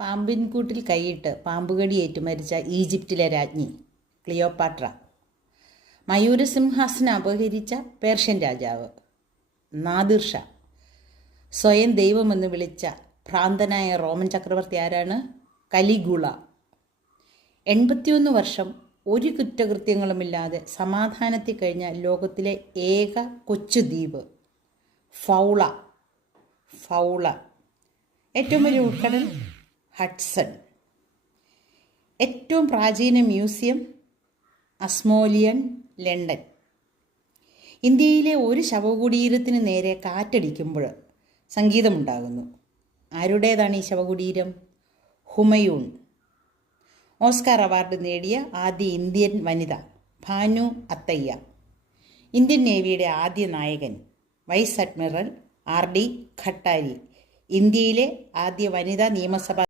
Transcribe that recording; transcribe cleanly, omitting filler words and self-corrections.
പാമ്പിൻകൂട്ടിൽ കൈയിട്ട് പാമ്പുകടിയേറ്റ് മരിച്ച ഈജിപ്തിലെ രാജ്ഞി ക്ലിയോപാട്ര. മയൂരസിംഹാസനം അപഹരിച്ച പേർഷ്യൻ രാജാവ് നാദിർ ഷാ. സ്വയം ദൈവമെന്ന് വിളിച്ച ഭ്രാന്തനായ റോമൻ ചക്രവർത്തി ആരാണ്? കലിഗുള. 81 വർഷം ഒരു കുറ്റകൃത്യങ്ങളുമില്ലാതെ സമാധാനത്തിൽ കഴിഞ്ഞ ലോകത്തിലെ ഏക കൊച്ചു ദ്വീപ് ഫൗള. ഏറ്റവും വലിയ ഉൾക്കടൽ ഹഡ്സൺ. ഏറ്റവും പ്രാചീന മ്യൂസിയം അസ്മോലിയൻ, ലണ്ടൻ. ഇന്ത്യയിലെ ഒരു ശവകുടീരത്തിന് നേരെ കാറ്റടിക്കുമ്പോൾ സംഗീതമുണ്ടാകുന്നു. ആരുടേതാണ് ഈ ശവകുടീരം? ഹുമയൂൺ. ഓസ്കാർ അവാർഡ് നേടിയ ആദ്യ ഇന്ത്യൻ വനിത ഭാനു അത്തയ്യ. ഇന്ത്യൻ നേവിയുടെ ആദ്യ നായകൻ വൈസ് അഡ്മിറൽ RD ഖട്ടാരി. ഇന്ത്യയിലെ ആദ്യ വനിതാ നിയമസഭാ